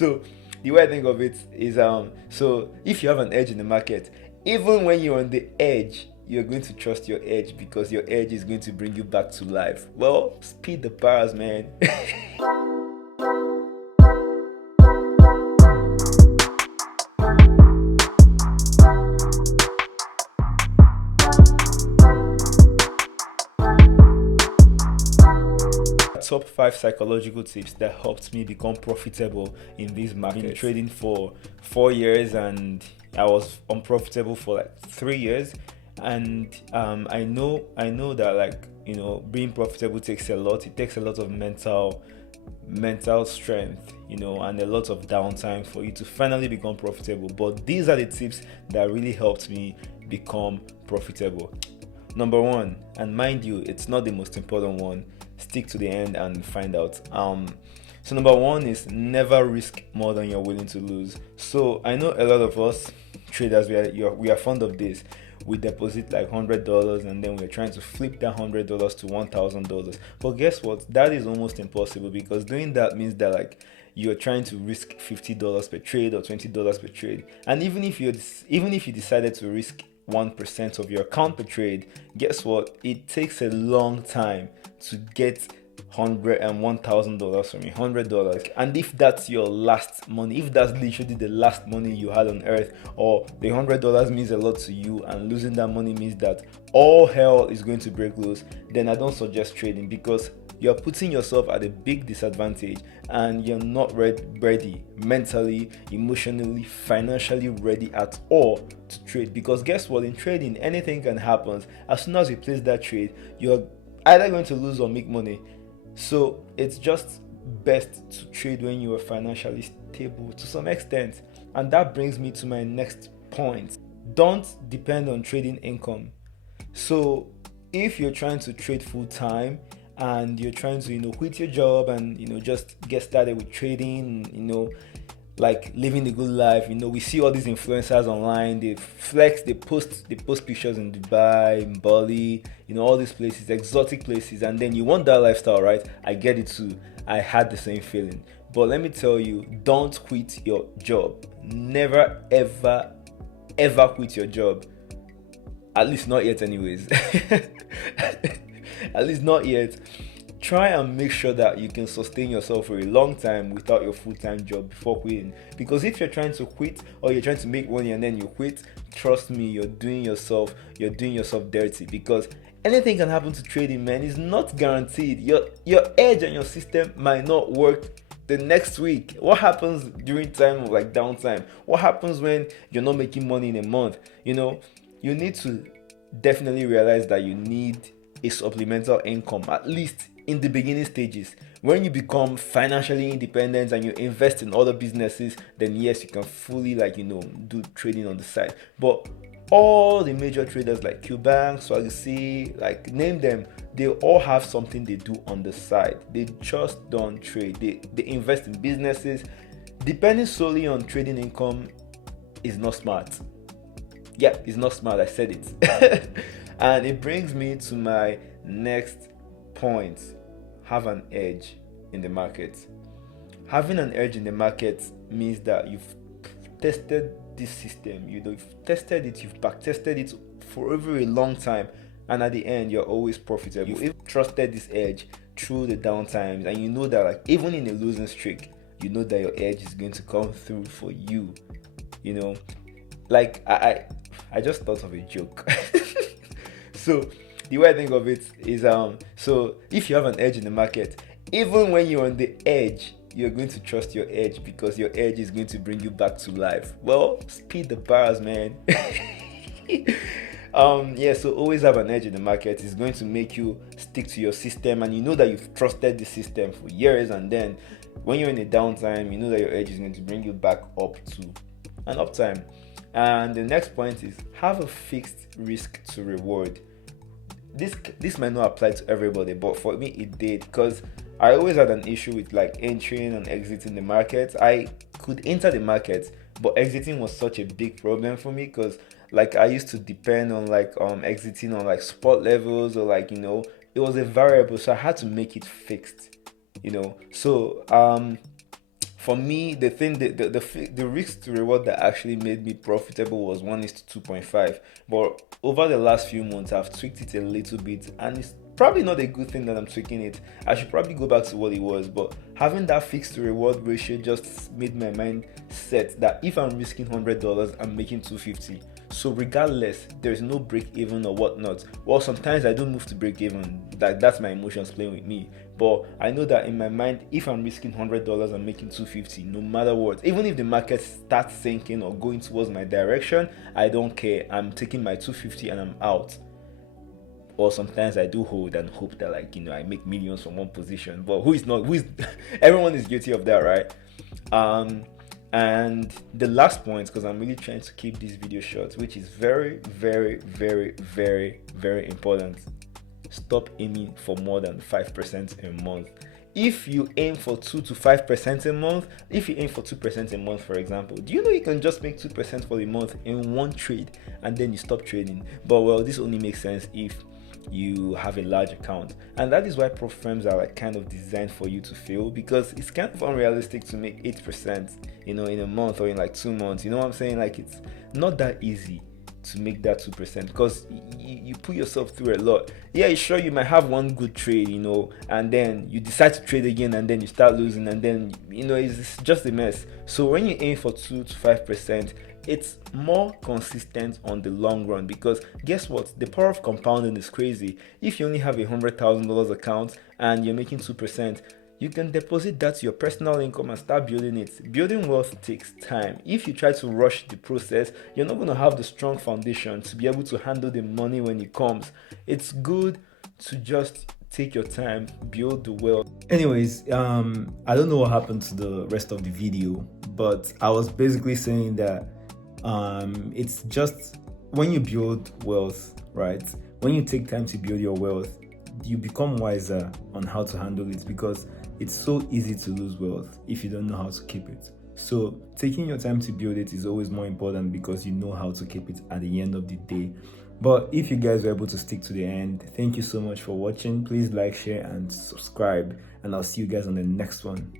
So the way I think of it is so if you have an edge in the market, even when you're on the edge, you're going to trust your edge because your edge is going to bring you back to life. Well, speed the bars, man. Top 5 psychological tips that helped me become profitable in this market. I've been trading for 4 years and I was unprofitable for like 3 years. And I know that, like, being profitable takes a lot. It takes a lot of mental strength, and a lot of downtime for you to finally become profitable. But these are the tips that really helped me become profitable. Number one, and mind you, it's not the most important one. Stick to the end and find out. So number one is never risk more than you're willing to lose. So I know a lot of us traders, we are fond of this. We deposit like $100 and then we're trying to flip that $100 to $1,000. But guess what? That is almost impossible, because doing that means that, like, you're trying to risk $50 per trade or $20 per trade. And even if you decided to risk 1% of your account per trade, guess what? It takes a long time to get $1,000 from $100. And if that's your last money, if that's literally the last money you had on earth, or the $100 means a lot to you and losing that money means that all hell is going to break loose, then I don't suggest trading, because you're putting yourself at a big disadvantage and you're not ready mentally, emotionally, financially ready at all to trade. Because guess what? In trading, anything can happen. As soon as you place that trade, you're either going to lose or make money. So it's just best to trade when you are financially stable to some extent. And that brings me to my next point. Don't depend on trading income. So if you're trying to trade full time and you're trying to quit your job and just get started with trading, like living the good life. We see all these influencers online. They flex, they post pictures in Dubai, in Bali, all these places, exotic places, and then you want that lifestyle, right? I get it too. I had the same feeling. But let me tell you, don't quit your job. Never, ever, ever quit your job. At least not yet, anyways. At least not yet. Try and make sure that you can sustain yourself for a long time without your full-time job before quitting. Because if you're trying to quit or you're trying to make money and then you quit, trust me, you're doing yourself dirty. Because anything can happen to trading, man. It's not guaranteed. Your edge and your system might not work the next week. What happens during time of like downtime? What happens when you're not making money in a month? You need to definitely realize that you need a supplemental income, at least in the beginning stages. When you become financially independent and you invest in other businesses, then yes, you can fully do trading on the side. But all the major traders like Qbank, Swaggy, like name them, they all have something they do on the side. They just don't trade. They invest in businesses. Depending solely on trading income is not smart. Yeah, it's not smart. I said it. And it brings me to my next point. Have an edge in the market. Having an edge in the market means that you've tested this system. You've tested it, you've back tested it for over a long time, and at the end you're always profitable. You've trusted this edge through the downtimes, and you know that, like, even in a losing streak, you know that your edge is going to come through for you. Like I just thought of a joke. So the way I think of it is so if you have an edge in the market, even when you're on the edge, you're going to trust your edge because your edge is going to bring you back to life. Well, speed the bars, man. So always have an edge in the market. It's going to make you stick to your system, and you know that you've trusted the system for years, and then when you're in a downtime, you know that your edge is going to bring you back up to an uptime. And the next point is have a fixed risk to reward. This might not apply to everybody, but for me it did, because I always had an issue with like entering and exiting the market. I could enter the market, but exiting was such a big problem for me, because like I used to depend on exiting on like spot levels, or it was a variable, so I had to make it fixed. So For me, the thing the risk to reward that actually made me profitable was 1:2.5. But over the last few months, I've tweaked it a little bit, and it's probably not a good thing that I'm tweaking it. I should probably go back to what it was. But having that fixed to reward ratio just made my mind set that if I'm risking $100, I'm making 250. So regardless, there's no break even or whatnot. Well, sometimes I don't move to break even. That's my emotions playing with me. But I know that in my mind, if I'm risking $100, I'm making 250 no matter what. Even if the market starts sinking or going towards my direction, I don't care. I'm taking my 250 and I'm out. Or sometimes I do hold and hope that, like, I make millions from one position. But who is not? Everyone is guilty of that, right? And the last point, because I'm really trying to keep this video short, which is very, very, very, very, very important. Stop aiming for more than 5% a month. If you aim for 2 to 5% a month, if you aim for 2% a month, for example, do you know you can just make 2% for the month in one trade and then you stop trading? But well, this only makes sense if you have a large account, and that is why prop firms are like kind of designed for you to fail, because it's kind of unrealistic to make 8% in a month or in like 2 months. You know what I'm saying? Like, it's not that easy to make that 2%, because you put yourself through a lot. Yeah, sure, you might have one good trade, and then you decide to trade again, and then you start losing, and then it's just a mess. So when you aim for 2 to 5%, it's more consistent on the long run, because guess what? The power of compounding is crazy. If you only have a $100,000 account and you're making 2%, you can deposit that to your personal income and start building it. Building wealth takes time. If you try to rush the process, you're not going to have the strong foundation to be able to handle the money when it comes. It's good to just take your time, build the wealth. Anyways, I don't know what happened to the rest of the video, but I was basically saying that it's just when you build wealth, right? When you take time to build your wealth, you become wiser on how to handle it, because it's so easy to lose wealth if you don't know how to keep it. So taking your time to build it is always more important, because you know how to keep it at the end of the day. But if you guys were able to stick to the end, thank you so much for watching. Please like, share, and subscribe, and I'll see you guys on the next one.